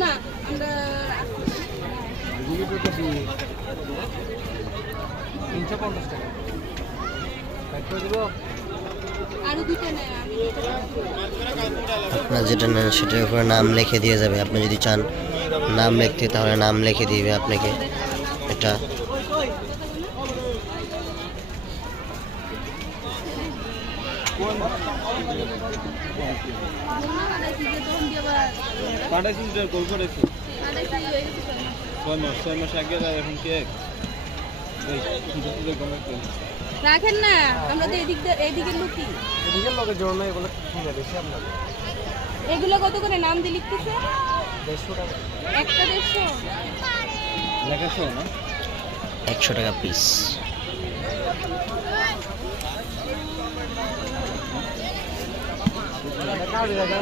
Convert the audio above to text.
না আমরা 350 টাকা প্যাক করে দেবো। আরো দুটো নেই আমি আপনার যেটা নেন সেটার উপরে নাম লিখে দিয়ে যাবে। আপনি যদি চান নাম লিখতে তাহলে নাম লিখে দিবে আপনাকে। এটা রাখেন না, আমরা তো এদিকের লোকই। এদিকের লোকের জন্য এগুলো ঠিক আছে বেশি আপনার এগুলো কত করে নাম দিয়ে লিখতেছে? 150 টাকা একটা 150। লেখাশো না 100 টাকা পিস। টাকা